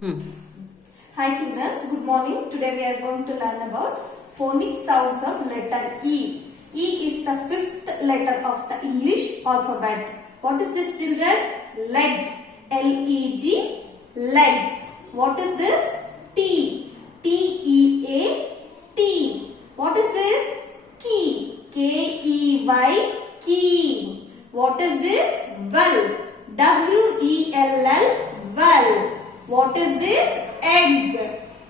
Hmm. Hi children, good morning. Today we are going to learn about phonic sounds of letter E. E is the fifth letter of the English alphabet. What is this children? Leg. L-E-G. Leg. What is this? T. T-E-A. T. What is this? Key. K-E-Y. Key. What is this? Well. W-E-L-L. Well. What is this? Egg.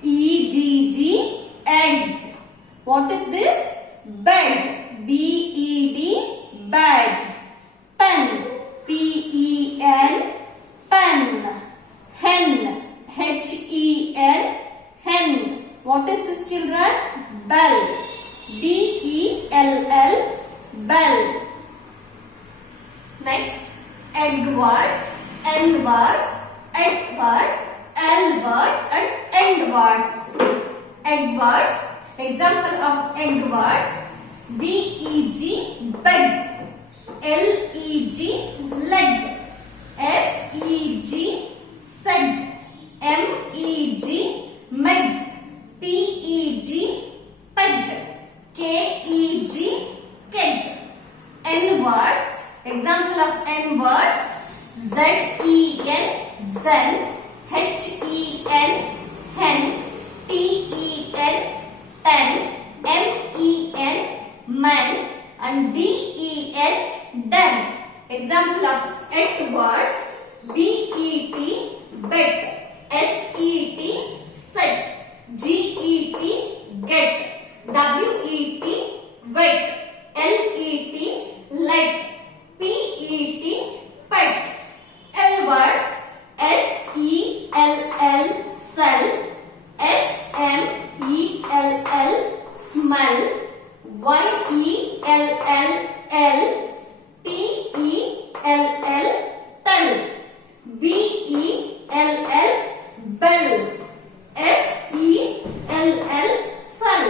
E-G-G. Egg. What is this? Bed. B-E-D. Bed. Pen. P-E-N. Pen. Hen. H-E-N. Hen. What is this children? Bell. B-E-L-L. Bell. Next. Egg words, N words, et words, L words and end words. Egg words. Example of egg words. B-E-G. Beg. L-E-G. Leg. S-E-G. Seg. M-E-G. Meg. P-E-G. Peg. K-E-G. Keg. N words. Example of N words. Z-E-N. Zen. H-E-N. Hen. T-E-N. Ten. M-E-N. Men. And D-E-N. Den. Example of et words. B-E-T. Bet. S-E-T. Set. G-E-T. Get. W-E-T. Wet. L-E-T. Let. P-E-T. Pet. L words. S-E-L-L. Sell. S-M-E-L-L. Smell. Y-E-L-L-L. T-E-L-L. Tell. B-E-L-L. Bell. F-E-L-L. Fell.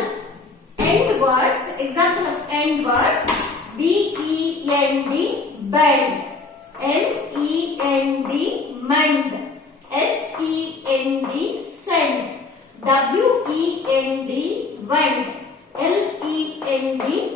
End words. Example of end words. B-E-N-D. Bend. M-E-N-D. Mend. S-E-N-D. Send. W-E-N-D. Wend. L-E-N-D.